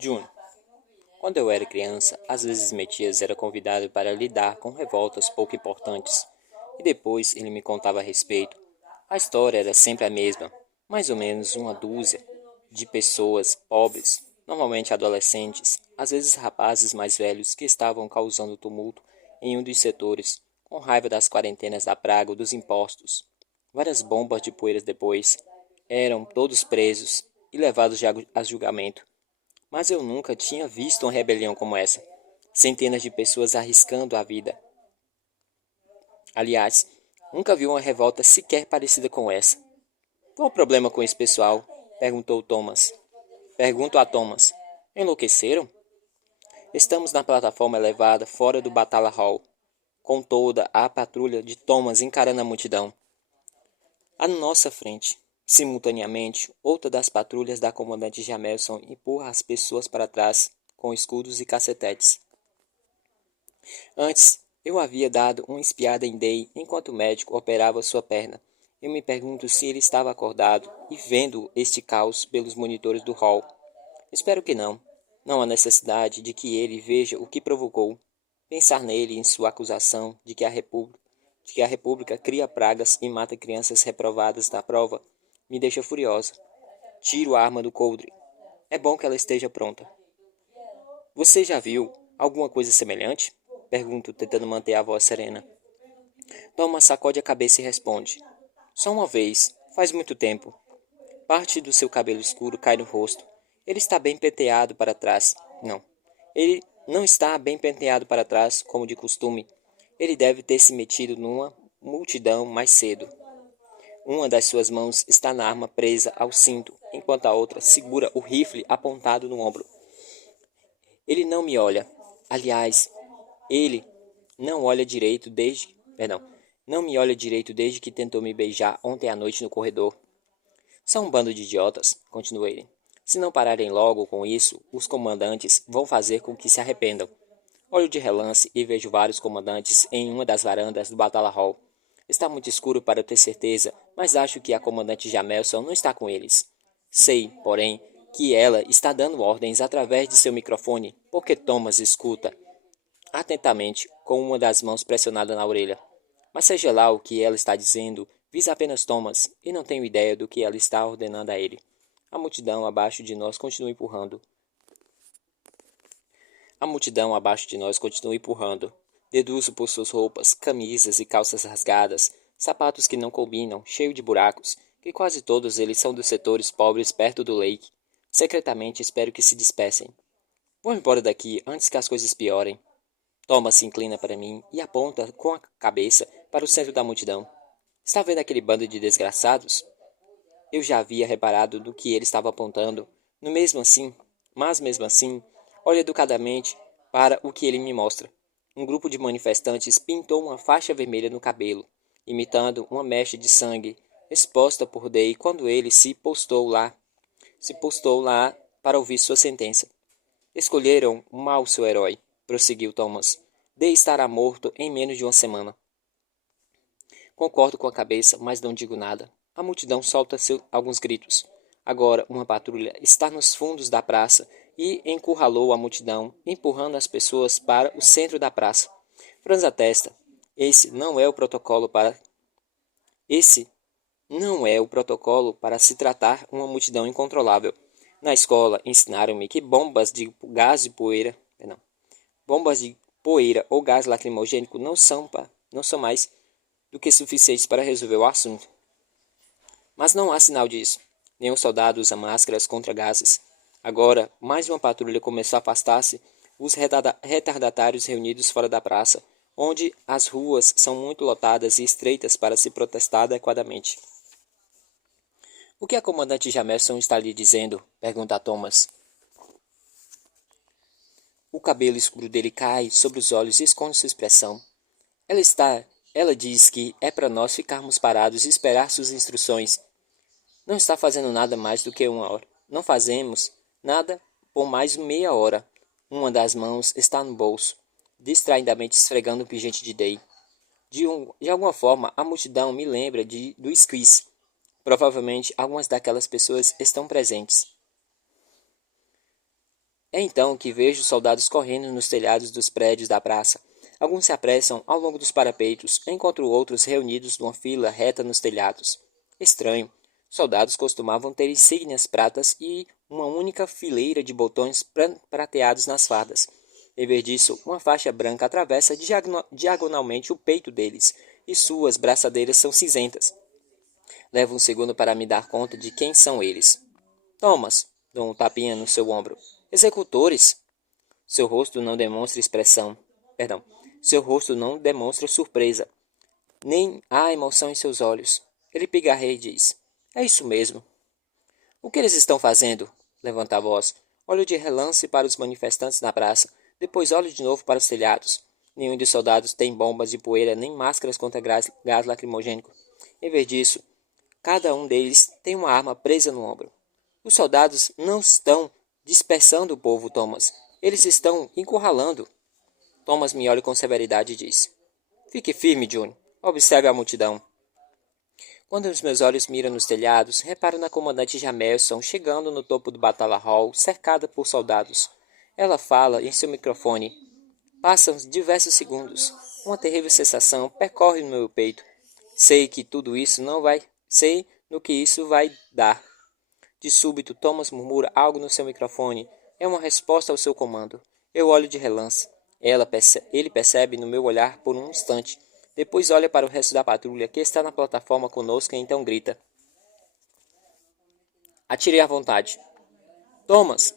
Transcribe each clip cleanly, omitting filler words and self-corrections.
June. Quando eu era criança, às vezes Metias era convidado para lidar com revoltas pouco importantes, e depois ele me contava a respeito. A história era sempre a mesma, mais ou menos uma dúzia de pessoas pobres, normalmente adolescentes, às vezes rapazes mais velhos que estavam causando tumulto em um dos setores, com raiva das quarentenas da praga ou dos impostos. Várias bombas de poeiras depois eram todos presos e levados a julgamento. Mas eu nunca tinha visto uma rebelião como essa. Centenas de pessoas arriscando a vida. Aliás, nunca vi uma revolta sequer parecida com essa. Qual o problema com esse pessoal? Perguntou Thomas. Pergunto a Thomas. Enlouqueceram? Estamos na plataforma elevada fora do Batalla Hall, com toda a patrulha de Thomas encarando a multidão. À nossa frente, simultaneamente, outra das patrulhas da comandante Jamelson empurra as pessoas para trás com escudos e cacetetes. Antes, eu havia dado uma espiada em Day enquanto o médico operava sua perna. Eu me pergunto se ele estava acordado e vendo este caos pelos monitores do hall. Espero que não. Não há necessidade de que ele veja o que provocou. Pensar nele e em sua acusação de que a República cria pragas e mata crianças reprovadas na prova me deixa furiosa. Tiro a arma do coldre. É bom que ela esteja pronta. Você já viu alguma coisa semelhante? Pergunto, tentando manter a voz serena. Thomas sacode a cabeça e responde. Só uma vez, faz muito tempo. Parte do seu cabelo escuro cai no rosto. Ele está bem penteado para trás. Não. Ele não está bem penteado para trás, como de costume. Ele deve ter se metido numa multidão mais cedo. Uma das suas mãos está na arma presa ao cinto, enquanto a outra segura o rifle apontado no ombro. Ele não me olha. Aliás, ele não olha direito desde... Perdão. Não me olha direito desde que tentou me beijar ontem à noite no corredor. São um bando de idiotas, continuou ele. Se não pararem logo com isso, os comandantes vão fazer com que se arrependam. Olho de relance e vejo vários comandantes em uma das varandas do Batalla Hall. Está muito escuro para ter certeza, mas acho que a comandante Jamelson não está com eles. Sei, porém, que ela está dando ordens através de seu microfone, porque Thomas escuta atentamente, com uma das mãos pressionada na orelha. Mas seja lá o que ela está dizendo, visa apenas Thomas, e não tenho ideia do que ela está ordenando a ele. A multidão abaixo de nós continua empurrando. A multidão abaixo de nós continua empurrando. Deduzo por suas roupas, camisas e calças rasgadas, sapatos que não combinam, cheios de buracos, que quase todos eles são dos setores pobres perto do lake. Secretamente espero que se despecem. Vou embora daqui antes que as coisas piorem. Thomas se inclina para mim e aponta com a cabeça para o centro da multidão. Está vendo aquele bando de desgraçados? Eu já havia reparado do que ele estava apontando. Mas mesmo assim, olho educadamente para o que ele me mostra. Um grupo de manifestantes pintou uma faixa vermelha no cabelo, imitando uma mecha de sangue exposta por Day quando ele se postou lá para ouvir sua sentença. Escolheram mal seu herói, prosseguiu Thomas. Day estará morto em menos de uma semana. Concordo com a cabeça, mas não digo nada. A multidão solta alguns gritos. Agora uma patrulha está nos fundos da praça e encurralou a multidão, empurrando as pessoas para o centro da praça. Franza a testa. Esse não é o protocolo para se tratar uma multidão incontrolável. Na escola ensinaram-me que bombas de poeira ou gás lacrimogênico não são mais do que suficientes para resolver o assunto. Mas não há sinal disso. Nenhum soldado usa máscaras contra gases. Agora, mais uma patrulha começou a afastar-se os retardatários reunidos fora da praça, onde as ruas são muito lotadas e estreitas para se protestar adequadamente. O que a comandante Jamerson está lhe dizendo? Pergunta Thomas. O cabelo escuro dele cai sobre os olhos e esconde sua expressão. Ela diz que é para nós ficarmos parados e esperar suas instruções. Não está fazendo nada mais do que uma hora. Não fazemos nada por mais meia hora. Uma das mãos está no bolso, distraidamente esfregando o pingente de Day. De alguma forma, a multidão me lembra do squeeze. Provavelmente, algumas daquelas pessoas estão presentes. É então que vejo soldados correndo nos telhados dos prédios da praça. Alguns se apressam ao longo dos parapeitos, enquanto outros reunidos numa fila reta nos telhados. Estranho. Soldados costumavam ter insígnias pratas e uma única fileira de botões prateados nas fardas. Em vez disso, uma faixa branca atravessa diagonalmente o peito deles, e suas braçadeiras são cinzentas. Levo um segundo para me dar conta de quem são eles. Thomas, dou um tapinha no seu ombro. Executores! Seu rosto não demonstra expressão. Perdão. Seu rosto não demonstra surpresa. Nem há emoção em seus olhos. Ele pigarreia e diz: É isso mesmo. O que eles estão fazendo? Levanta a voz. Olho de relance para os manifestantes na praça. Depois olho de novo para os telhados. Nenhum dos soldados tem bombas de poeira nem máscaras contra gás lacrimogênico. Em vez disso, cada um deles tem uma arma presa no ombro. Os soldados não estão dispersando o povo, Thomas. Eles estão encurralando. Thomas me olha com severidade e diz: Fique firme, John. Observe a multidão. Quando os meus olhos miram nos telhados, reparo na comandante Jamelson chegando no topo do Batalha Hall, cercada por soldados. Ela fala em seu microfone. Passam diversos segundos. Uma terrível sensação percorre no meu peito. Sei no que isso vai dar. De súbito, Thomas murmura algo no seu microfone. É uma resposta ao seu comando. Eu olho de relance. Ele percebe no meu olhar por um instante. Depois olha para o resto da patrulha que está na plataforma conosco e então grita: Atire à vontade. Thomas!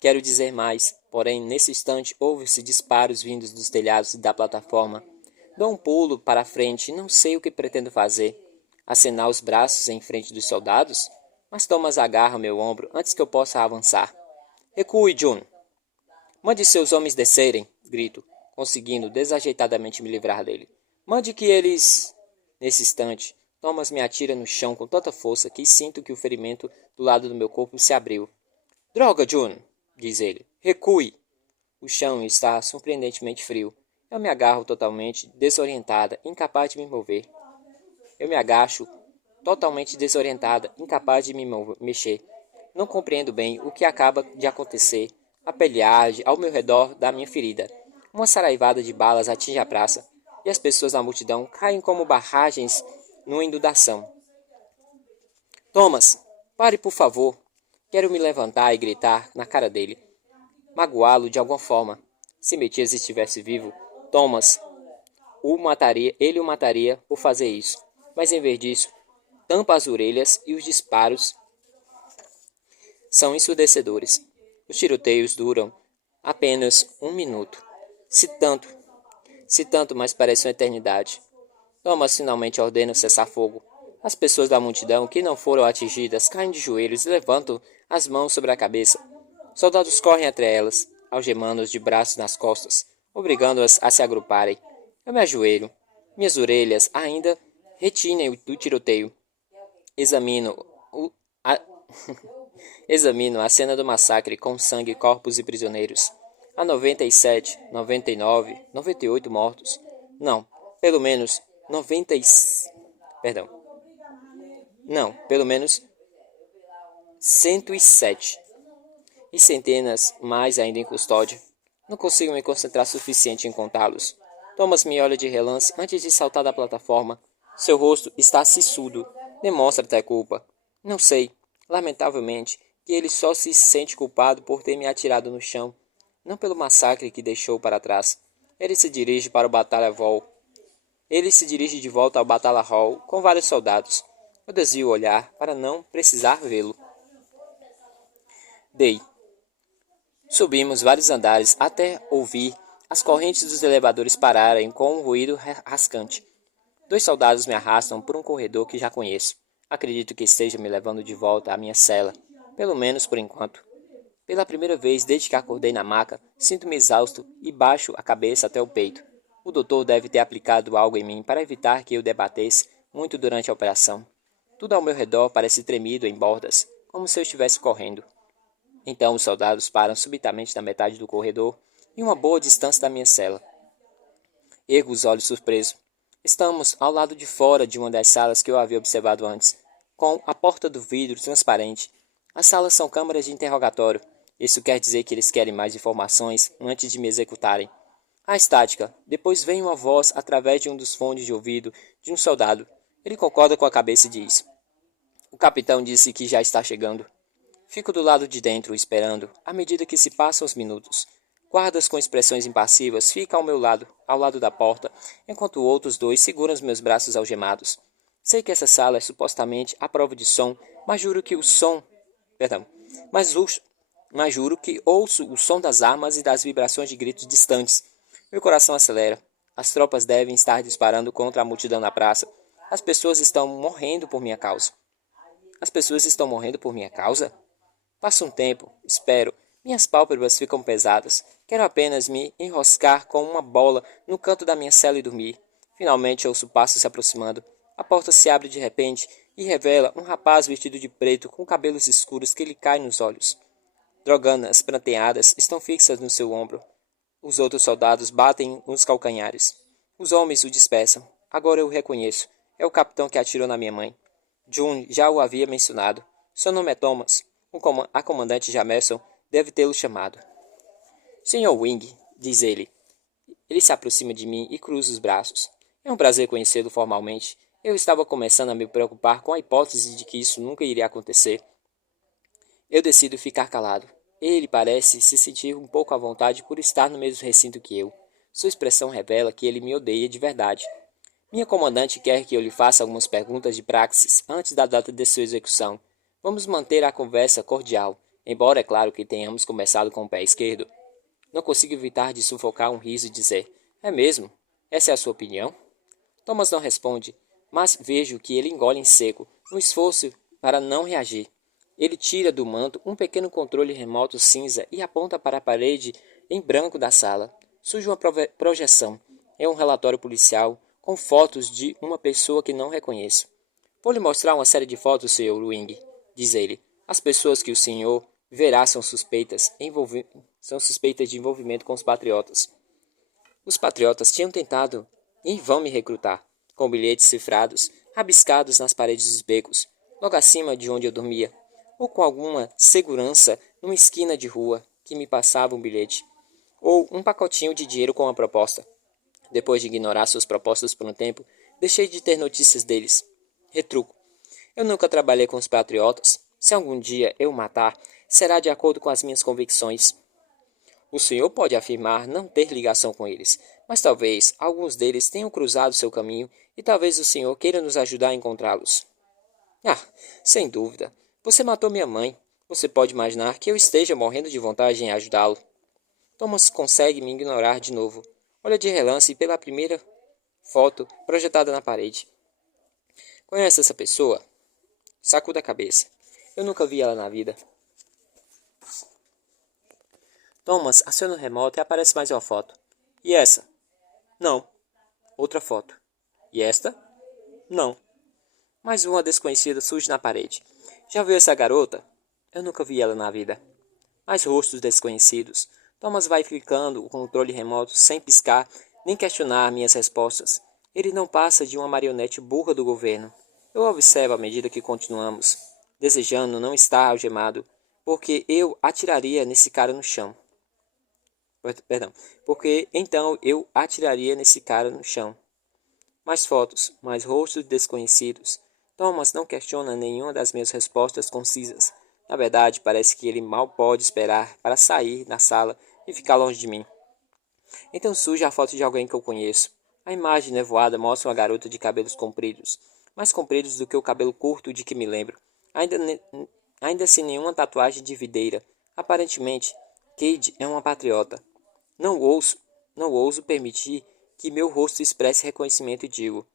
Quero dizer mais, porém, nesse instante ouve-se disparos vindos dos telhados e da plataforma. Dou um pulo para a frente e não sei o que pretendo fazer. Acenar os braços em frente dos soldados? Mas Thomas agarra meu ombro antes que eu possa avançar. Recue, John. Mande seus homens descerem, grito, conseguindo desajeitadamente me livrar dele. Mande que eles... Nesse instante, Thomas me atira no chão com tanta força que sinto que o ferimento do lado do meu corpo se abriu. Droga, John, diz ele. Recue. O chão está surpreendentemente frio. Eu me agarro totalmente desorientada, incapaz de me mover. Eu me agacho totalmente desorientada, incapaz de me mexer. Não compreendo bem o que acaba de acontecer. A pele arde ao meu redor da minha ferida. Uma saraivada de balas atinge a praça, e as pessoas da multidão caem como barragens numa inundação. Thomas, pare por favor. Quero me levantar e gritar na cara dele. Magoá-lo de alguma forma. Se Metias estivesse vivo, Thomas ele o mataria por fazer isso. Mas em vez disso, tampa as orelhas e os disparos são ensurdecedores. Os tiroteios duram apenas um minuto. Se tanto, mas parece uma eternidade. Thomas finalmente ordena cessar fogo. As pessoas da multidão que não foram atingidas caem de joelhos e levantam as mãos sobre a cabeça. Soldados correm até elas, algemando-as de braços nas costas, obrigando-as a se agruparem. Eu me ajoelho. Minhas orelhas ainda retinem do tiroteio. Examino a cena do massacre com sangue, corpos e prisioneiros. Há 97, 99, 98 mortos. Não, pelo menos 90 Perdão. Não, pelo menos 107. E centenas mais ainda em custódia. Não consigo me concentrar suficiente em contá-los. Thomas me olha de relance antes de saltar da plataforma. Seu rosto está sissudo. Demonstra até culpa. Não sei, lamentavelmente, que ele só se sente culpado por ter me atirado no chão, não pelo massacre que deixou para trás. Ele se dirige para o Batalha Hall. Ele se dirige de volta ao Batalha Hall com vários soldados. Eu desvio o olhar para não precisar vê-lo. Dei. Subimos vários andares até ouvir as correntes dos elevadores pararem com um ruído rascante. 2 soldados me arrastam por um corredor que já conheço. Acredito que esteja me levando de volta à minha cela, pelo menos por enquanto. Pela primeira vez desde que acordei na maca, sinto-me exausto e baixo a cabeça até o peito. O doutor deve ter aplicado algo em mim para evitar que eu debatesse muito durante a operação. Tudo ao meu redor parece tremido em bordas, como se eu estivesse correndo. Então os soldados param subitamente na metade do corredor, em uma boa distância da minha cela. Ergo os olhos surpreso. Estamos ao lado de fora de uma das salas que eu havia observado antes, com a porta do vidro transparente. As salas são câmaras de interrogatório. Isso quer dizer que eles querem mais informações antes de me executarem. A estática. Depois vem uma voz através de um dos fones de ouvido de um soldado. Ele concorda com a cabeça e diz: o capitão disse que já está chegando. Fico do lado de dentro, esperando, à medida que se passam os minutos. Guardas com expressões impassivas ficam ao meu lado, ao lado da porta, enquanto outros dois seguram os meus braços algemados. Sei que essa sala é supostamente à prova de som, mas juro que o som... Perdão. Mas, us- mas juro que ouço o som das armas e das vibrações de gritos distantes. Meu coração acelera. As tropas devem estar disparando contra a multidão na praça. As pessoas estão morrendo por minha causa. As pessoas estão morrendo por minha causa? Passa um tempo, espero. Minhas pálpebras ficam pesadas. Quero apenas me enroscar com uma bola no canto da minha cela e dormir. Finalmente ouço passos se aproximando. A porta se abre de repente e revela um rapaz vestido de preto com cabelos escuros que lhe caem nos olhos. Droganas pranteadas estão fixas no seu ombro. Os outros soldados batem nos calcanhares. Os homens o dispersam. Agora eu o reconheço. É o capitão que atirou na minha mãe. June já o havia mencionado. Seu nome é Thomas. A comandante Jamerson deve tê-lo chamado. Senhor Wing, diz ele. Ele se aproxima de mim e cruza os braços. É um prazer conhecê-lo formalmente. Eu estava começando a me preocupar com a hipótese de que isso nunca iria acontecer. Eu decido ficar calado. Ele parece se sentir um pouco à vontade por estar no mesmo recinto que eu. Sua expressão revela que ele me odeia de verdade. Minha comandante quer que eu lhe faça algumas perguntas de praxis antes da data de sua execução. Vamos manter a conversa cordial, embora é claro que tenhamos começado com o pé esquerdo. Não consigo evitar de sufocar um riso e dizer: é mesmo? Essa é a sua opinião? Thomas não responde, mas vejo que ele engole em seco, um esforço para não reagir. Ele tira do manto um pequeno controle remoto cinza e aponta para a parede em branco da sala. Surge uma projeção. É um relatório policial com fotos de uma pessoa que não reconheço. Vou lhe mostrar uma série de fotos, Sr. Wing, diz ele. As pessoas que o senhor verá são suspeitas de envolvimento com os patriotas. Os patriotas tinham tentado em vão me recrutar, com bilhetes cifrados, rabiscados nas paredes dos becos, logo acima de onde eu dormia, ou com alguma segurança numa esquina de rua que me passava um bilhete, ou um pacotinho de dinheiro com uma proposta. Depois de ignorar suas propostas por um tempo, deixei de ter notícias deles. Retruco. Eu nunca trabalhei com os patriotas. Se algum dia eu o matar, será de acordo com as minhas convicções. O senhor pode afirmar não ter ligação com eles, mas talvez alguns deles tenham cruzado seu caminho e talvez o senhor queira nos ajudar a encontrá-los. Ah, sem dúvida. Você matou minha mãe. Você pode imaginar que eu esteja morrendo de vontade em ajudá-lo. Thomas consegue me ignorar de novo. Olha de relance pela primeira foto projetada na parede. Conhece essa pessoa? Sacuda a cabeça. Eu nunca vi ela na vida. Thomas aciona o remoto e aparece mais uma foto. E essa? Não. Outra foto. E esta? Não. Mais uma desconhecida surge na parede. Já viu essa garota? Eu nunca vi ela na vida. Mais rostos desconhecidos. Thomas vai clicando o controle remoto sem piscar nem questionar minhas respostas. Ele não passa de uma marionete burra do governo. Eu observo à medida que continuamos, desejando não estar algemado, porque eu atiraria nesse cara no chão. Perdão, porque então eu atiraria nesse cara no chão. Mais fotos, mais rostos desconhecidos. Thomas não questiona nenhuma das minhas respostas concisas. Na verdade, parece que ele mal pode esperar para sair da sala e ficar longe de mim. Então surge a foto de alguém que eu conheço. A imagem nevoada mostra uma garota de cabelos compridos, mais compridos do que o cabelo curto de que me lembro, ainda sem nenhuma tatuagem de videira. Aparentemente, Cade é uma patriota. Não ouso permitir que meu rosto expresse reconhecimento e digo: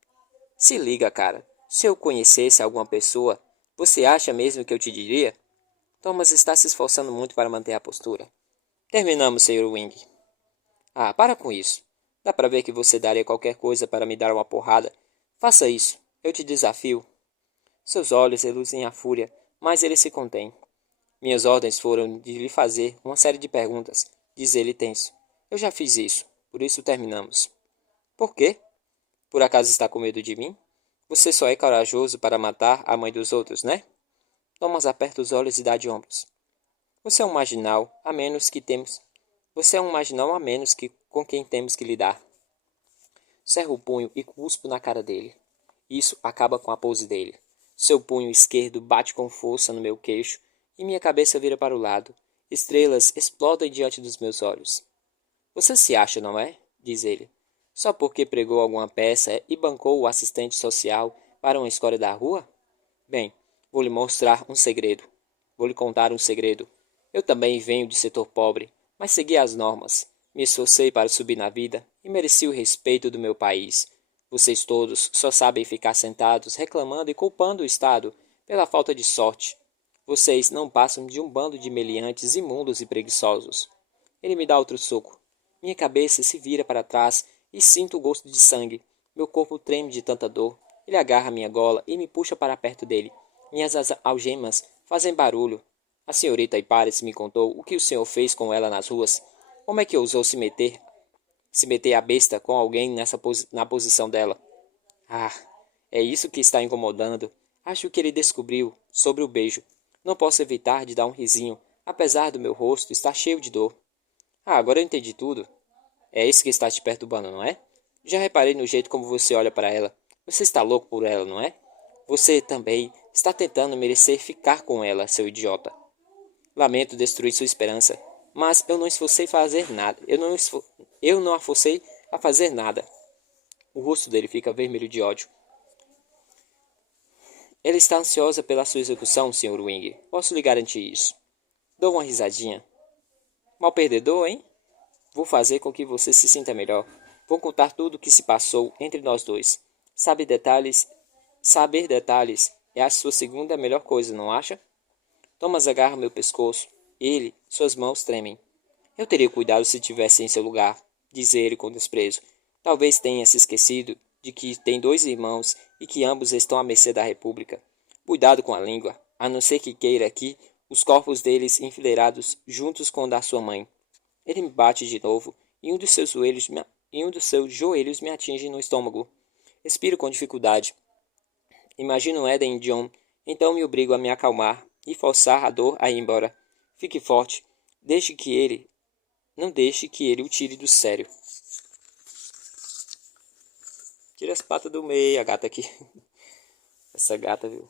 se liga, cara. Se eu conhecesse alguma pessoa, você acha mesmo que eu te diria? Thomas está se esforçando muito para manter a postura. Terminamos, Sr. Wing. Ah, para com isso. Dá para ver que você daria qualquer coisa para me dar uma porrada. Faça isso. Eu te desafio. Seus olhos reluzem a fúria, mas ele se contém. Minhas ordens foram de lhe fazer uma série de perguntas, diz ele tenso. Eu já fiz isso, por isso terminamos. Por quê? Por acaso está com medo de mim? Você só é corajoso para matar a mãe dos outros, né? Thomas aperta os olhos e dá de ombros. Você é um marginal, a menos que temos. Você é um marginal a menos que com quem temos que lidar. Cerro o punho e cuspo na cara dele. Isso acaba com a pose dele. Seu punho esquerdo bate com força no meu queixo e minha cabeça vira para o lado. Estrelas explodem diante dos meus olhos. Você se acha, não é? Diz ele. Só porque pregou alguma peça e bancou o assistente social para uma escola da rua? Bem, vou lhe mostrar um segredo. Vou lhe contar um segredo. Eu também venho de setor pobre, mas segui as normas. Me esforcei para subir na vida e mereci o respeito do meu país. Vocês todos só sabem ficar sentados reclamando e culpando o Estado pela falta de sorte. Vocês não passam de um bando de meliantes imundos e preguiçosos. Ele me dá outro soco. Minha cabeça se vira para trás e sinto o gosto de sangue. Meu corpo treme de tanta dor. Ele agarra minha gola e me puxa para perto dele. Minhas algemas fazem barulho. A senhorita Ipares me contou o que o senhor fez com ela nas ruas. Como é que ousou se meter a besta com alguém na posição dela? Ah, é isso que está incomodando. Acho que ele descobriu sobre o beijo. Não posso evitar de dar um risinho, apesar do meu rosto estar cheio de dor. Ah, agora eu entendi tudo. É isso que está te perturbando, não é? Já reparei no jeito como você olha para ela. Você está louco por ela, não é? Você também está tentando merecer ficar com ela, seu idiota. Lamento destruir sua esperança, mas eu não esforcei fazer nada. Eu não a forcei a fazer nada. O rosto dele fica vermelho de ódio. Ela está ansiosa pela sua execução, Sr. Wing. Posso lhe garantir isso. Dou uma risadinha. Mal perdedor, hein? Vou fazer com que você se sinta melhor. Vou contar tudo o que se passou entre nós dois. Saber detalhes é a sua segunda melhor coisa, não acha? Thomas agarra meu pescoço. Suas mãos tremem. Eu teria cuidado se tivesse em seu lugar, diz ele com desprezo. Talvez tenha se esquecido de que tem dois irmãos e que ambos estão à mercê da República. Cuidado com a língua, a não ser que queira aqui os corpos deles enfileirados juntos com o da sua mãe. Ele me bate de novo e um dos seus joelhos me atinge no estômago. Respiro com dificuldade. Imagino Eden e John, então me obrigo a me acalmar e forçar a dor a ir embora. Fique forte. Não deixe que ele o tire do sério. Tira as patas do meio, a gata aqui. Essa gata, viu?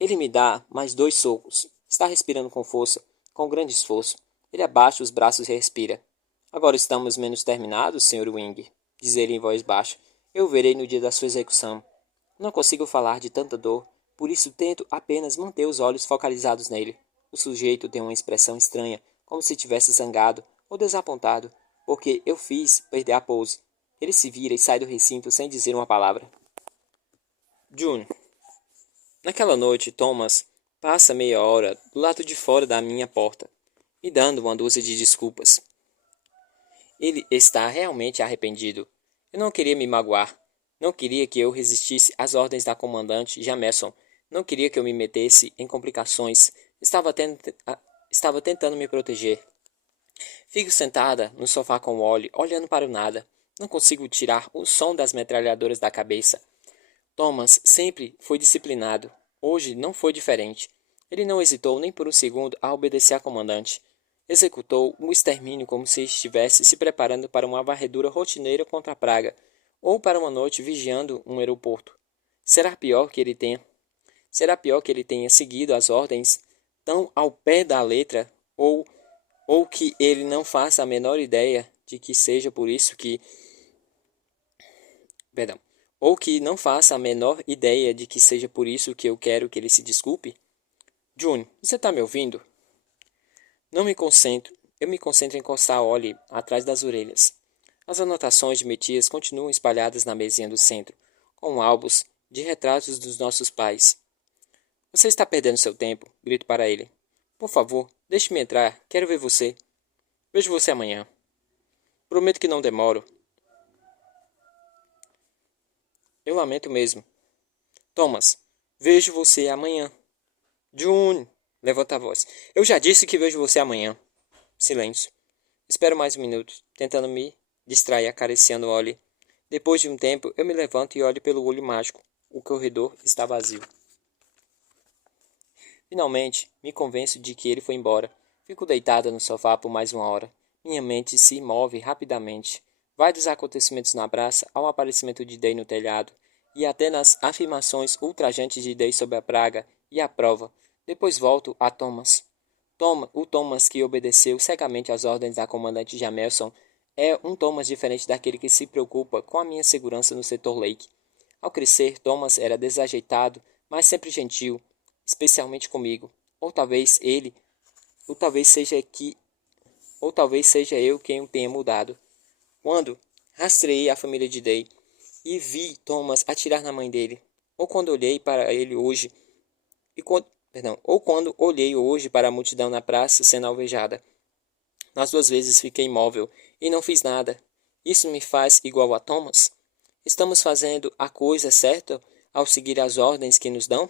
Ele me dá mais 2 socos. Está respirando com força, com grande esforço. Ele abaixa os braços e respira. Agora estamos menos terminados, Sr. Wing, diz ele em voz baixa. Eu o verei no dia da sua execução. Não consigo falar de tanta dor, por isso tento apenas manter os olhos focalizados nele. O sujeito tem uma expressão estranha, como se tivesse zangado ou desapontado, porque eu fiz perder a pose. Ele se vira e sai do recinto sem dizer uma palavra. June. Naquela noite, Thomas passa meia hora do lado de fora da minha porta, me dando uma dúzia de desculpas. Ele está realmente arrependido. Eu não queria me magoar. Não queria que eu resistisse às ordens da comandante Jameson. Não queria que eu me metesse em complicações. Estava tentando me proteger. Fico sentada no sofá com Wally, olhando para o nada. Não consigo tirar o som das metralhadoras da cabeça. Thomas sempre foi disciplinado. Hoje não foi diferente. Ele não hesitou nem por um segundo a obedecer à comandante. Executou o extermínio como se estivesse se preparando para uma varredura rotineira contra a praga, ou para uma noite vigiando um aeroporto. Será pior que ele tenha seguido as ordens tão ao pé da letra, ou que ele não faça a menor ideia de que seja por isso que... Perdão. Ou que não faça a menor ideia de que seja por isso que eu quero que ele se desculpe? June, você está me ouvindo? Não me concentro. Eu me concentro em coçar Ollie atrás das orelhas. As anotações de Metias continuam espalhadas na mesinha do centro, com álbuns de retratos dos nossos pais. Você está perdendo seu tempo, grito para ele. Por favor, deixe-me entrar, quero ver você. Vejo você amanhã. Prometo que não demoro. Eu lamento mesmo. Thomas, vejo você amanhã. June, levanta a voz. Eu já disse que vejo você amanhã. Silêncio. Espero mais um minuto, tentando me distrair acariciando Ollie. Depois de um tempo, eu me levanto e olho pelo olho mágico. O corredor está vazio. Finalmente, me convenço de que ele foi embora. Fico deitada no sofá por mais uma hora. Minha mente se move rapidamente. Vai dos acontecimentos na praça ao aparecimento de Day no telhado, e até nas afirmações ultrajantes de Day sobre a praga e a prova. Depois volto a Thomas. O Thomas que obedeceu cegamente às ordens da comandante Jamelson é um Thomas diferente daquele que se preocupa com a minha segurança no setor Lake. Ao crescer, Thomas era desajeitado, mas sempre gentil, especialmente comigo. Ou talvez ele, ou talvez seja que, ou talvez seja eu quem o tenha mudado. Quando rastreei a família de Day e vi Thomas atirar na mãe dele, ou quando olhei para ele hoje ou quando olhei hoje para a multidão na praça sendo alvejada. Nas duas vezes fiquei imóvel e não fiz nada. Isso me faz igual a Thomas? Estamos fazendo a coisa certa ao seguir as ordens que nos dão?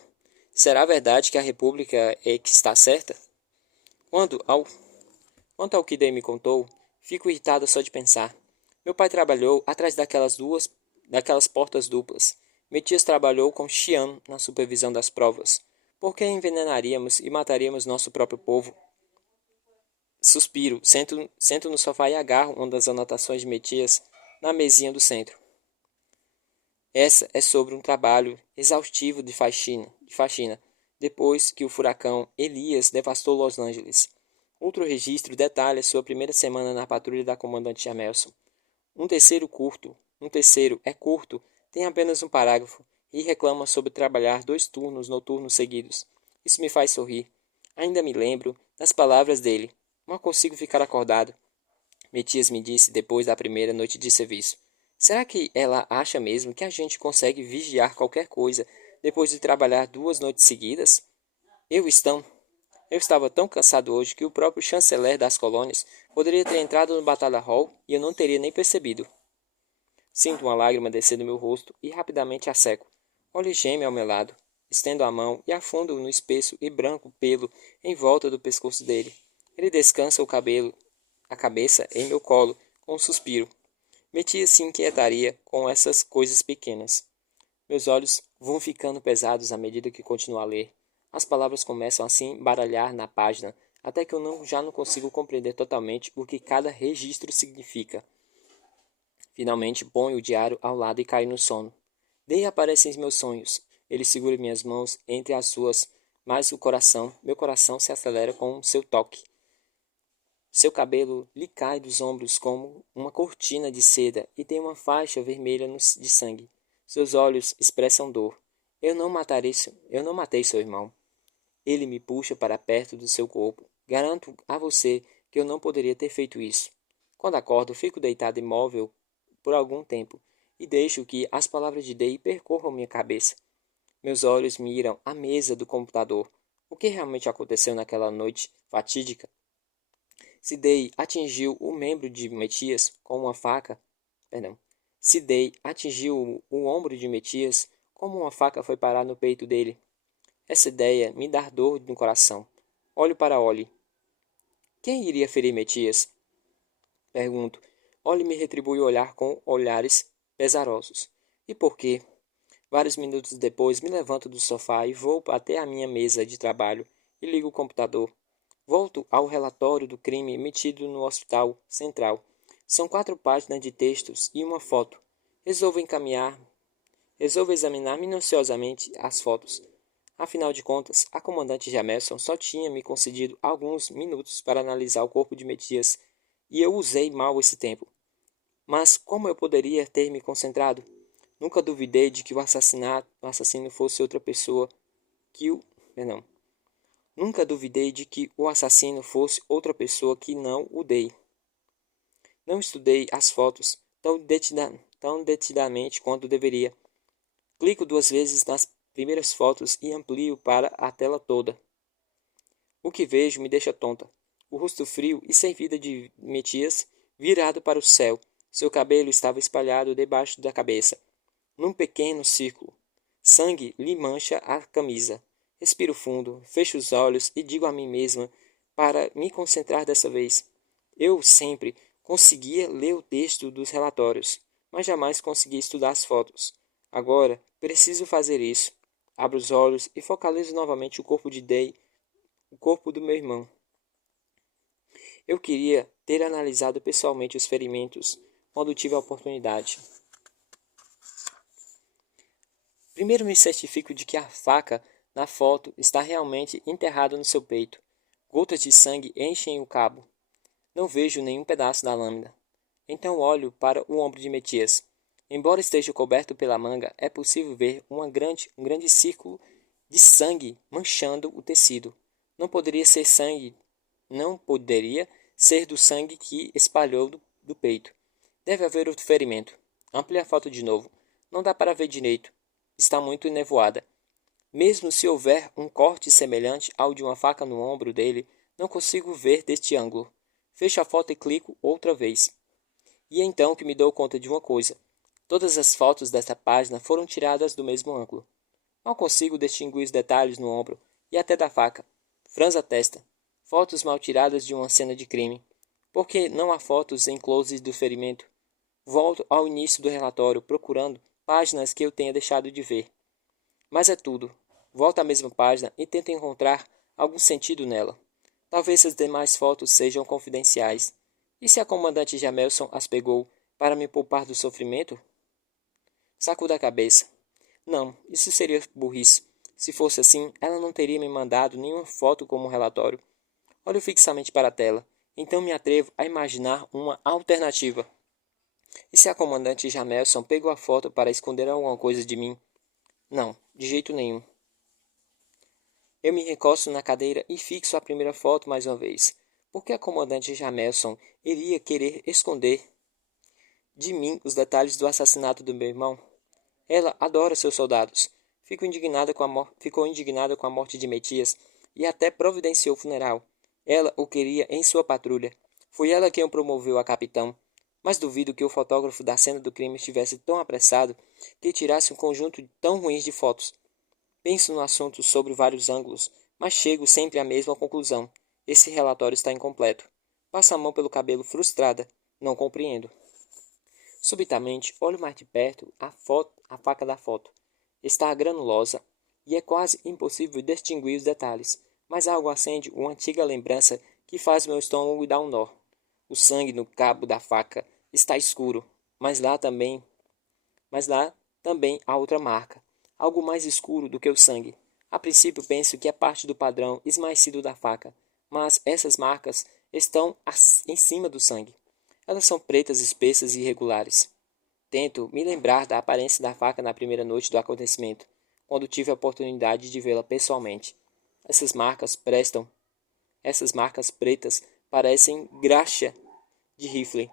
Será verdade que a República é que está certa? Quando ao, Quanto ao que Day me contou, fico irritado só de pensar. Meu pai trabalhou atrás daquelas portas duplas. Metias trabalhou com Xian na supervisão das provas. Por que envenenaríamos e mataríamos nosso próprio povo? Suspiro, sento no sofá e agarro uma das anotações de Metias na mesinha do centro. Essa é sobre um trabalho exaustivo de faxina, depois que o furacão Elias devastou Los Angeles. Outro registro detalha sua primeira semana na patrulha da comandante Jamelson. Um terceiro é curto, tem apenas um parágrafo, e reclama sobre trabalhar 2 turnos noturnos seguidos. Isso me faz sorrir. Ainda me lembro das palavras dele. Não consigo ficar acordado. Metias me disse depois da primeira noite de serviço. Será que ela acha mesmo que a gente consegue vigiar qualquer coisa depois de trabalhar 2 noites seguidas? Eu estão. Eu estava tão cansado hoje que o próprio chanceler das colônias poderia ter entrado no Batalha Hall e eu não teria nem percebido. Sinto uma lágrima descer do meu rosto e rapidamente a seco. Olhe geme ao meu lado. Estendo a mão e afundo no espesso e branco pelo em volta do pescoço dele. Ele descansa a cabeça em meu colo, com um suspiro. Metias se inquietaria com essas coisas pequenas. Meus olhos vão ficando pesados à medida que continuo a ler. As palavras começam a se embaralhar na página, até que já não consigo compreender totalmente o que cada registro significa. Finalmente ponho o diário ao lado e caio no sono. Day aparece em meus sonhos. Ele segura minhas mãos entre as suas, mas meu coração se acelera com seu toque. Seu cabelo lhe cai dos ombros como uma cortina de seda e tem uma faixa vermelha de sangue. Seus olhos expressam dor. Eu não matei seu irmão. Ele me puxa para perto do seu corpo. Garanto a você que eu não poderia ter feito isso. Quando acordo, fico deitado imóvel por algum tempo e deixo que as palavras de Day percorram minha cabeça. Meus olhos miram a mesa do computador. O que realmente aconteceu naquela noite fatídica? Se Day atingiu o membro de Metias com uma faca, perdão. Se Day atingiu o ombro de Metias, como uma faca foi parar no peito dele. Essa ideia me dá dor no coração. Olho para Ollie. Quem iria ferir Metias? Pergunto. Ollie me retribui o olhar com olhares pesarosos. E por quê? Vários minutos depois, me levanto do sofá e vou até a minha mesa de trabalho e ligo o computador. Volto ao relatório do crime emitido no Hospital Central. São 4 páginas de textos e uma foto. Resolvo examinar minuciosamente as fotos. Afinal de contas, a comandante Jamerson só tinha me concedido alguns minutos para analisar o corpo de Metias, e eu usei mal esse tempo. Mas como eu poderia ter me concentrado? Nunca duvidei de que o assassino fosse outra pessoa que o... Não. Nunca duvidei de que o assassino fosse outra pessoa que não o Day. Não estudei as fotos tão detidamente quanto deveria. Clico 2 vezes nas primeiras fotos e amplio para a tela toda. O que vejo me deixa tonta. O rosto frio e sem vida de Metias, virado para o céu. Seu cabelo estava espalhado debaixo da cabeça, num pequeno círculo. Sangue lhe mancha a camisa. Respiro fundo, fecho os olhos e digo a mim mesma para me concentrar dessa vez. Eu sempre conseguia ler o texto dos relatórios, mas jamais conseguia estudar as fotos. Agora preciso fazer isso. Abro os olhos e focalizo novamente o corpo de Day o corpo do meu irmão. Eu queria ter analisado pessoalmente os ferimentos quando tive a oportunidade. Primeiro me certifico de que a faca na foto está realmente enterrada no seu peito. Gotas de sangue enchem o cabo. Não vejo nenhum pedaço da lâmina. Então olho para o ombro de Metias. Embora esteja coberto pela manga, é possível ver um grande círculo de sangue manchando o tecido. Não poderia ser sangue, não poderia ser do sangue que espalhou do peito. Deve haver outro ferimento. Amplie a foto de novo. Não dá para ver direito. Está muito nevoada. Mesmo se houver um corte semelhante ao de uma faca no ombro dele, não consigo ver deste ângulo. Fecho a foto e clico outra vez. E é então que me dou conta de uma coisa. Todas as fotos desta página foram tiradas do mesmo ângulo. Mal consigo distinguir os detalhes no ombro e até da faca. Franzo a testa. Fotos mal tiradas de uma cena de crime. Por que não há fotos em close do ferimento? Volto ao início do relatório, procurando páginas que eu tenha deixado de ver. Mas é tudo. Volto à mesma página e tento encontrar algum sentido nela. Talvez as demais fotos sejam confidenciais. E se a comandante Jamelson as pegou para me poupar do sofrimento? Sacudo a cabeça. Não, isso seria burrice. Se fosse assim, ela não teria me mandado nenhuma foto como relatório. Olho fixamente para a tela. Então me atrevo a imaginar uma alternativa. E se a comandante Jamelson pegou a foto para esconder alguma coisa de mim? Não, de jeito nenhum. Eu me recosto na cadeira e fixo a primeira foto mais uma vez. Por que a comandante Jamelson iria querer esconder de mim os detalhes do assassinato do meu irmão? Ela adora seus soldados. Ficou indignada com a morte de Metias e até providenciou o funeral. Ela o queria em sua patrulha. Foi ela quem o promoveu a capitão. Mas duvido que o fotógrafo da cena do crime estivesse tão apressado que tirasse um conjunto tão ruim de fotos. Penso no assunto sobre vários ângulos, mas chego sempre à mesma conclusão. Esse relatório está incompleto. Passo a mão pelo cabelo frustrada. Não compreendo. Subitamente, olho mais de perto a faca da foto. Está granulosa e é quase impossível distinguir os detalhes, mas algo acende uma antiga lembrança que faz meu estômago dar um nó. O sangue no cabo da faca está escuro, mas lá também há outra marca, algo mais escuro do que o sangue. A princípio penso que é parte do padrão esmaecido da faca, mas essas marcas estão em cima do sangue. Elas são pretas, espessas e irregulares. Tento me lembrar da aparência da faca na primeira noite do acontecimento, quando tive a oportunidade de vê-la pessoalmente. Essas marcas prestam. Essas marcas pretas parecem graxa de rifle,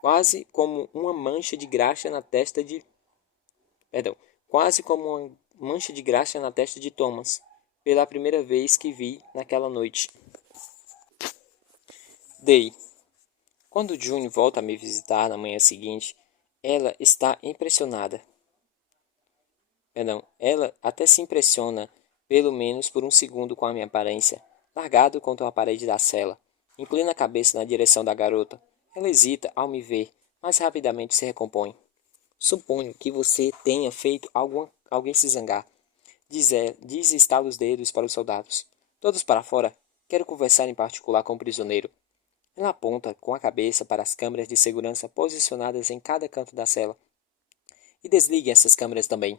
quase como uma mancha de graxa na testa de Perdão, quase como uma mancha de graxa na testa de Thomas, pela primeira vez que vi naquela noite. Day. Quando June volta a me visitar na manhã seguinte, ela está impressionada. Ela até se impressiona, pelo menos por um segundo, com a minha aparência, largado contra a parede da cela. Inclina a cabeça na direção da garota. Ela hesita ao me ver, mas rapidamente se recompõe. Suponho que você tenha feito alguém se zangar. Diz e estala os dedos para os soldados. Todos para fora. Quero conversar em particular com o prisioneiro. Ela aponta com a cabeça para as câmeras de segurança posicionadas em cada canto da cela. E desligue essas câmeras também.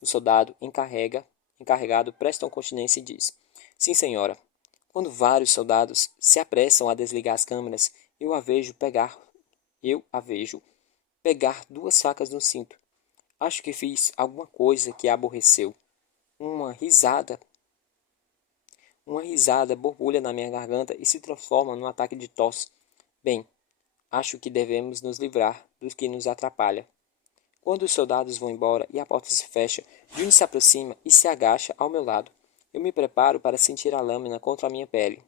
O soldado encarregado presta continência e diz: Sim, senhora. Quando vários soldados se apressam a desligar as câmeras, eu a vejo pegar duas facas no cinto. Acho que fiz alguma coisa que a aborreceu. Uma risada borbulha na minha garganta e se transforma num ataque de tosse. Bem, acho que devemos nos livrar dos que nos atrapalha. Quando os soldados vão embora e a porta se fecha, June se aproxima e se agacha ao meu lado. Eu me preparo para sentir a lâmina contra a minha pele.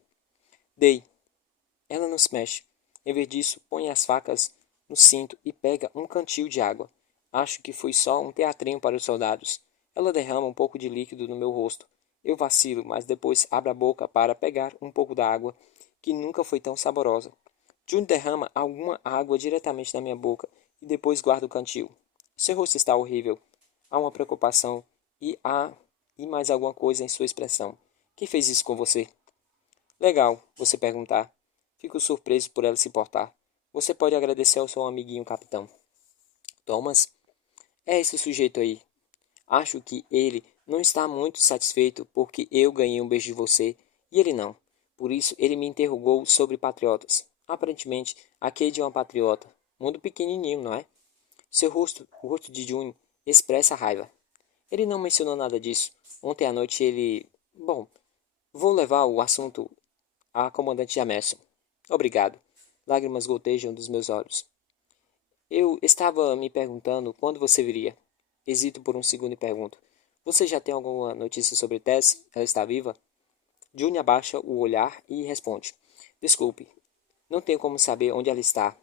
Day. Ela não se mexe. Em vez disso, põe as facas no cinto e pega um cantil de água. Acho que foi só um teatrinho para os soldados. Ela derrama um pouco de líquido no meu rosto. Eu vacilo, mas depois abro a boca para pegar um pouco da água, que nunca foi tão saborosa. June derrama alguma água diretamente na minha boca e depois guarda o cantil. Seu rosto está horrível. Há uma preocupação e mais alguma coisa em sua expressão. Quem fez isso com você? Legal, você perguntar. Fico surpreso por ela se portar. Você pode agradecer ao seu amiguinho capitão. Thomas? É esse sujeito aí. Acho que ele não está muito satisfeito porque eu ganhei um beijo de você e ele não. Por isso ele me interrogou sobre patriotas. Aparentemente, a Cade é uma patriota. Mundo pequenininho, não é? Seu rosto, o rosto de June, expressa raiva. Ele não mencionou nada disso. Ontem à noite ele... Bom, vou levar o assunto à comandante Jamerson. Obrigado. Lágrimas gotejam dos meus olhos. Eu estava me perguntando quando você viria. Hesito por um segundo e pergunto. Você já tem alguma notícia sobre Tess? Ela está viva? June abaixa o olhar e responde. Desculpe, não tenho como saber onde ela está.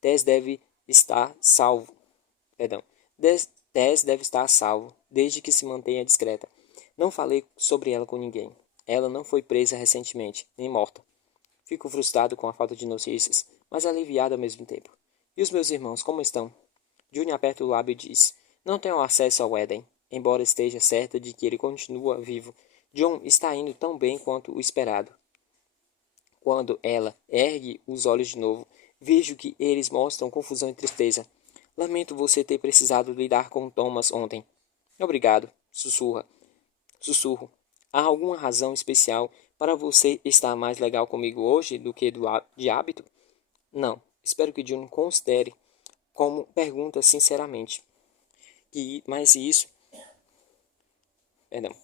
Tess deve estar salvo. Perdão. Tess deve estar a salvo, desde que se mantenha discreta. Não falei sobre ela com ninguém. Ela não foi presa recentemente, nem morta. Fico frustrado com a falta de notícias, mas aliviado ao mesmo tempo. E os meus irmãos, como estão? June aperta o lábio e diz. Não tenho acesso ao Éden, embora esteja certa de que ele continua vivo. John está indo tão bem quanto o esperado. Quando ela ergue os olhos de novo, vejo que eles mostram confusão e tristeza. Lamento você ter precisado lidar com Thomas ontem. Obrigado, sussurro. Há alguma razão especial para você estar mais legal comigo hoje do que de hábito? Não. Espero que John considere como pergunta sinceramente. Mas isso... Perdão.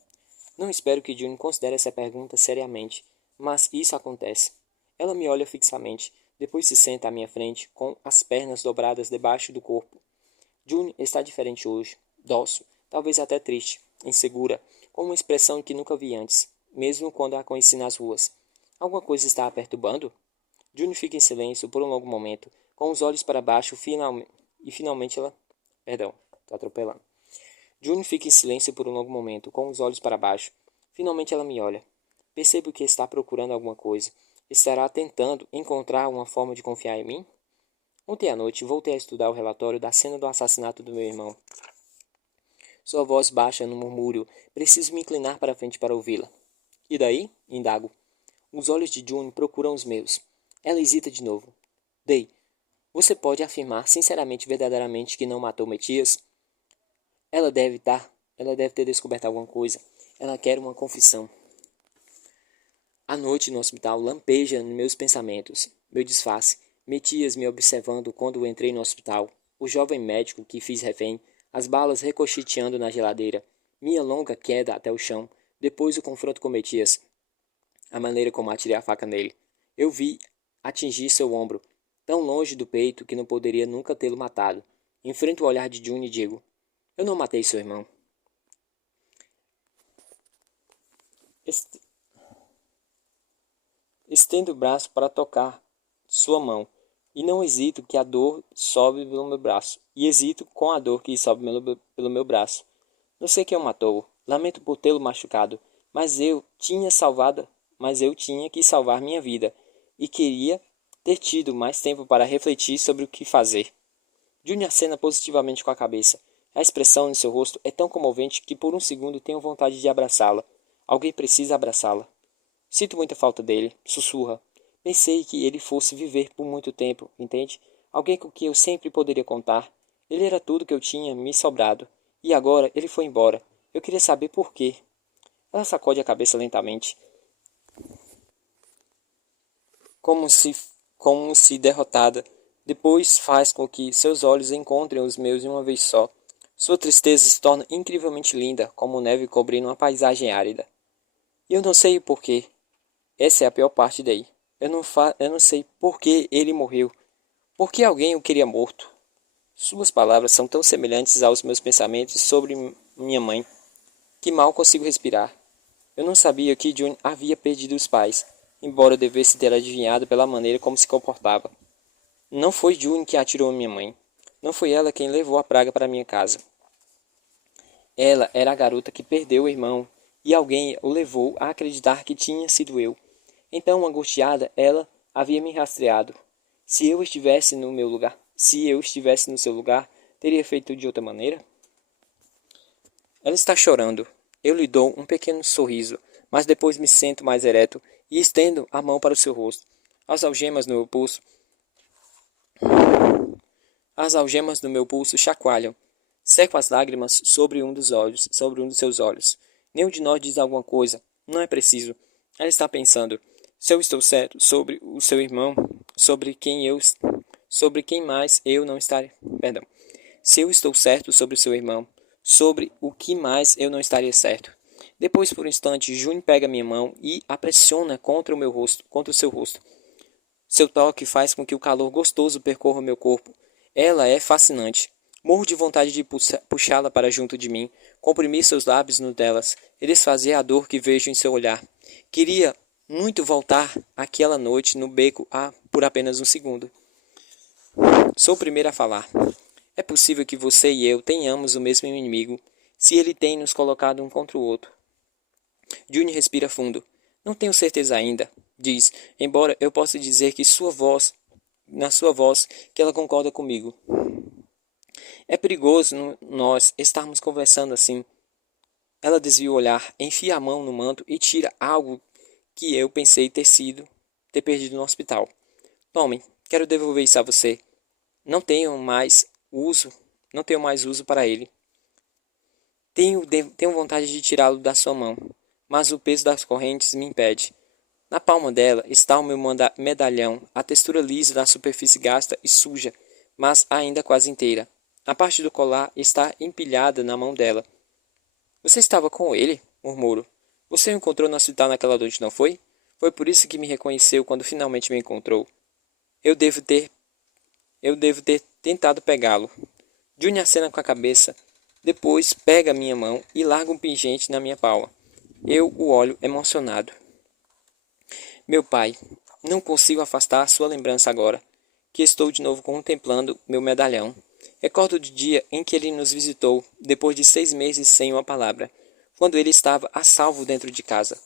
Não espero que June considere essa pergunta seriamente, mas isso acontece. Ela me olha fixamente, depois se senta à minha frente, com as pernas dobradas debaixo do corpo. June está diferente hoje, dócil, talvez até triste, insegura, com uma expressão que nunca vi antes, mesmo quando a conheci nas ruas. Alguma coisa está a perturbando? June fica em silêncio por um longo momento, com os olhos para baixo, e finalmente ela... Perdão, tô atropelando. June fica em silêncio por um longo momento, com os olhos para baixo. Finalmente ela me olha. Percebo que está procurando alguma coisa. Estará tentando encontrar uma forma de confiar em mim? Ontem à noite voltei a estudar o relatório da cena do assassinato do meu irmão. Sua voz baixa no murmúrio. Preciso me inclinar para frente para ouvi-la. E daí? Indago. Os olhos de June procuram os meus. Ela hesita de novo. Day, você pode afirmar sinceramente e verdadeiramente que não matou Metias? Ela deve ter descoberto alguma coisa. Ela quer uma confissão. A noite no hospital lampeja nos meus pensamentos. Meu disfarce. Metias me observando quando entrei no hospital. O jovem médico que fiz refém. As balas ricocheteando na geladeira. Minha longa queda até o chão. Depois o confronto com Metias. A maneira como atirei a faca nele. Eu vi atingir seu ombro. Tão longe do peito que não poderia nunca tê-lo matado. Enfrento o olhar de June e digo. Eu não matei seu irmão. Estendo o braço para tocar sua mão, e não hesito que a dor sobe pelo meu braço, e hesito com a dor que sobe pelo meu braço. Não sei quem o matou, lamento por tê-lo machucado, mas eu tinha que salvar minha vida, e queria ter tido mais tempo para refletir sobre o que fazer. June acena positivamente com a cabeça. A expressão em seu rosto é tão comovente que por um segundo tenho vontade de abraçá-la. Alguém precisa abraçá-la. Sinto muita falta dele, sussurra. Pensei que ele fosse viver por muito tempo, entende? Alguém com quem eu sempre poderia contar. Ele era tudo que eu tinha me sobrado. E agora ele foi embora. Eu queria saber por quê. Ela sacode a cabeça lentamente, como se derrotada. Depois faz com que seus olhos encontrem os meus de uma vez só. Sua tristeza se torna incrivelmente linda, como neve cobrindo uma paisagem árida. E eu não sei o porquê. Essa é a pior parte daí. Eu não sei por que ele morreu. Por que alguém o queria morto? Suas palavras são tão semelhantes aos meus pensamentos sobre minha mãe, que mal consigo respirar. Eu não sabia que June havia perdido os pais, embora eu devesse ter adivinhado pela maneira como se comportava. Não foi June que atirou minha mãe. Não foi ela quem levou a praga para minha casa. Ela era a garota que perdeu o irmão, e alguém o levou a acreditar que tinha sido eu. Então, angustiada, ela havia me rastreado. Se eu estivesse no seu lugar, teria feito de outra maneira? Ela está chorando. Eu lhe dou um pequeno sorriso, mas depois me sento mais ereto e estendo a mão para o seu rosto. As algemas no meu pulso As algemas do meu pulso chacoalham. Seco as lágrimas sobre um dos seus olhos. Nenhum de nós diz alguma coisa. Não é preciso. Ela está pensando. Se eu estou certo sobre o seu irmão, sobre quem mais eu não estaria. Perdão. Se eu estou certo sobre o seu irmão, sobre o que mais eu não estaria certo. Depois, por um instante, June pega minha mão e a pressiona contra o seu rosto. Seu toque faz com que o calor gostoso percorra meu corpo. Ela é fascinante. Morro de vontade de puxá-la para junto de mim, comprimir seus lábios no delas e desfazer a dor que vejo em seu olhar. Queria muito voltar àquela noite no beco por apenas um segundo. Sou o primeiro a falar. É possível que você e eu tenhamos o mesmo inimigo, se ele tem nos colocado um contra o outro. June respira fundo. Não tenho certeza ainda, diz, embora eu possa dizer que na sua voz, que ela concorda comigo. É perigoso nós estarmos conversando assim. Ela desvia o olhar, enfia a mão no manto e tira algo que eu pensei ter perdido no hospital. Tome, quero devolver isso a você. Não tenho mais uso para ele. Tenho vontade de tirá-lo da sua mão, mas o peso das correntes me impede. Na palma dela está o meu medalhão, a textura lisa da superfície gasta e suja, mas ainda quase inteira. A parte do colar está empilhada na mão dela. Você estava com ele? Murmuro. Você o encontrou no hospital naquela noite, não foi? Foi por isso que me reconheceu quando finalmente me encontrou. Eu devo ter tentado pegá-lo. June acena com a cabeça, depois pega minha mão e larga um pingente na minha palma. Eu o olho emocionado. Meu pai, não consigo afastar sua lembrança agora, que estou de novo contemplando meu medalhão. Recordo do dia em que ele nos visitou, depois de 6 meses sem uma palavra, quando ele estava a salvo dentro de casa.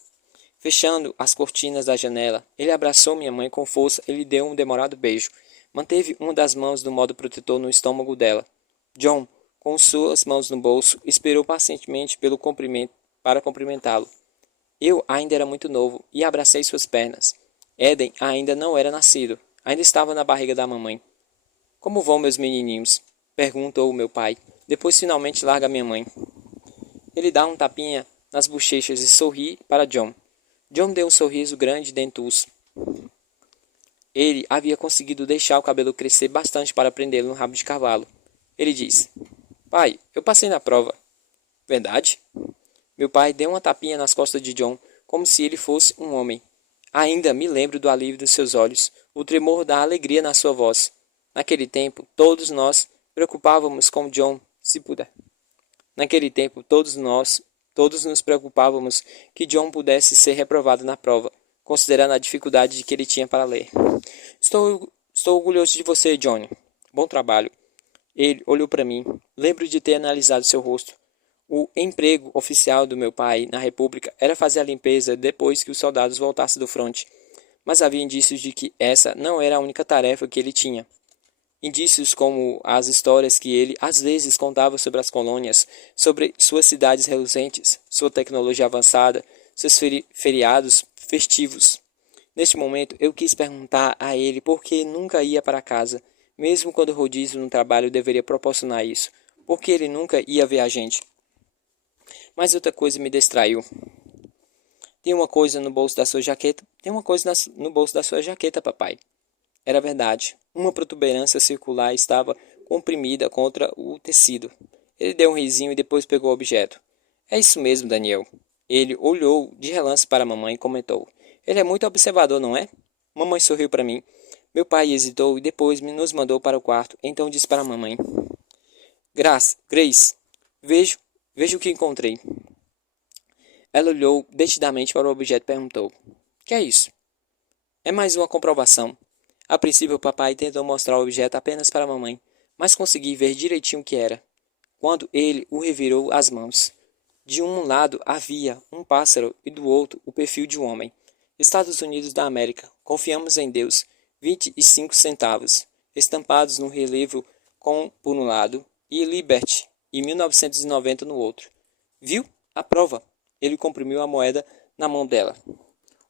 Fechando as cortinas da janela, ele abraçou minha mãe com força e lhe deu um demorado beijo. Manteve uma das mãos do modo protetor no estômago dela. John, com suas mãos no bolso, esperou pacientemente para cumprimentá-lo. Eu ainda era muito novo e abracei suas pernas. Eden ainda não era nascido, ainda estava na barriga da mamãe. Como vão, meus menininhos? Perguntou o meu pai. Depois finalmente larga minha mãe. Ele dá um tapinha nas bochechas e sorri para John. John deu um sorriso grande e dentuço. Ele havia conseguido deixar o cabelo crescer bastante para prendê-lo no rabo de cavalo. Ele disse: Pai, eu passei na prova. Verdade? Meu pai deu uma tapinha nas costas de John, como se ele fosse um homem. Ainda me lembro do alívio dos seus olhos, o tremor da alegria na sua voz. Naquele tempo, todos nós preocupávamos com John, se puder. Naquele tempo, todos nos preocupávamos que John pudesse ser reprovado na prova, considerando a dificuldade de que ele tinha para ler. Estou orgulhoso de você, Johnny. Bom trabalho. Ele olhou para mim. Lembro de ter analisado seu rosto. O emprego oficial do meu pai na República era fazer a limpeza depois que os soldados voltassem do fronte. Mas havia indícios de que essa não era a única tarefa que ele tinha. Indícios como as histórias que ele às vezes contava sobre as colônias, sobre suas cidades reluzentes, sua tecnologia avançada, seus feriados festivos. Neste momento, eu quis perguntar a ele por que nunca ia para casa, mesmo quando o rodízio no trabalho deveria proporcionar isso. Por que ele nunca ia ver a gente? Mas outra coisa me distraiu. Tem uma coisa no bolso da sua jaqueta? Tem uma coisa no bolso da sua jaqueta, papai. Era verdade. Uma protuberância circular estava comprimida contra o tecido. Ele deu um risinho e depois pegou o objeto. É isso mesmo, Daniel. Ele olhou de relance para a mamãe e comentou. Ele é muito observador, não é? Mamãe sorriu para mim. Meu pai hesitou e depois nos mandou para o quarto. Então disse para a mamãe. Grace, veja o que encontrei. Ela olhou detidamente para o objeto e perguntou. Que é isso? É mais uma comprovação. A princípio, o papai tentou mostrar o objeto apenas para a mamãe, mas consegui ver direitinho o que era. Quando ele o revirou as mãos. De um lado havia um pássaro e do outro o perfil de um homem. Estados Unidos da América, confiamos em Deus, 25 centavos, estampados no relevo por um lado e Liberty, e 1990 no outro. Viu? A prova. Ele comprimiu a moeda na mão dela.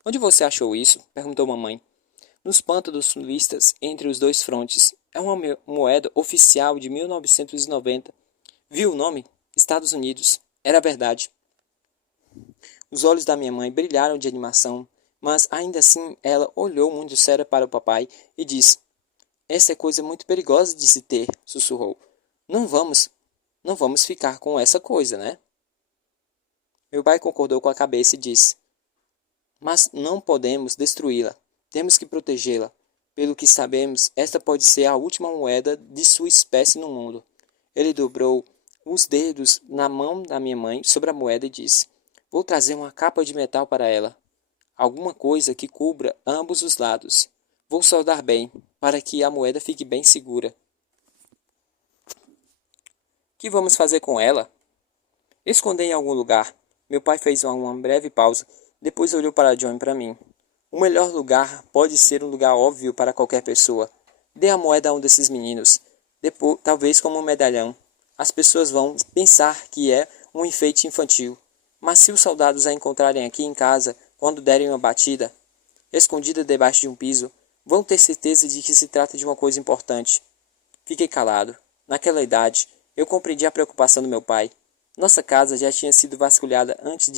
Onde você achou isso? Perguntou mamãe. Nos pântanos sulistas, entre os dois frontes. É uma moeda oficial de 1990. Viu o nome? Estados Unidos. Era verdade. Os olhos da minha mãe brilharam de animação, mas ainda assim ela olhou muito séria para o papai e disse: Essa é coisa muito perigosa de se ter, sussurrou. Não vamos ficar com essa coisa, né? Meu pai concordou com a cabeça e disse: Mas não podemos destruí-la. Temos que protegê-la. Pelo que sabemos, esta pode ser a última moeda de sua espécie no mundo. Ele dobrou os dedos na mão da minha mãe sobre a moeda e disse: Vou trazer uma capa de metal para ela. Alguma coisa que cubra ambos os lados. Vou soldar bem, para que a moeda fique bem segura. Que vamos fazer com ela? Esconder em algum lugar. Meu pai fez uma breve pausa, depois olhou para John e para mim. O melhor lugar pode ser um lugar óbvio para qualquer pessoa. Dê a moeda a um desses meninos. Depois, talvez como um medalhão. As pessoas vão pensar que é um enfeite infantil. Mas se os soldados a encontrarem aqui em casa, quando derem uma batida, escondida debaixo de um piso, vão ter certeza de que se trata de uma coisa importante. Fiquei calado. Naquela idade, eu compreendi a preocupação do meu pai. Nossa casa já tinha sido vasculhada antes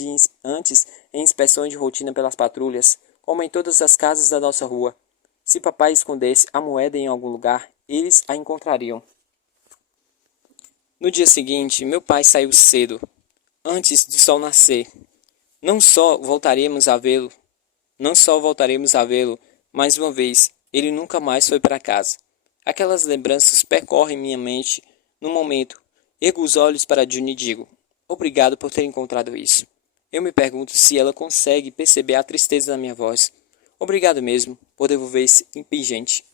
em inspeções de rotina pelas patrulhas, como em todas as casas da nossa rua. Se papai escondesse a moeda em algum lugar, eles a encontrariam. No dia seguinte, meu pai saiu cedo, antes do sol nascer. Não só voltaremos a vê-lo, mais uma vez, ele nunca mais foi para casa. Aquelas lembranças percorrem minha mente no momento. Ergo os olhos para June e digo: Obrigado por ter encontrado isso. Eu me pergunto se ela consegue perceber a tristeza da minha voz. Obrigado mesmo por devolver esse pingente.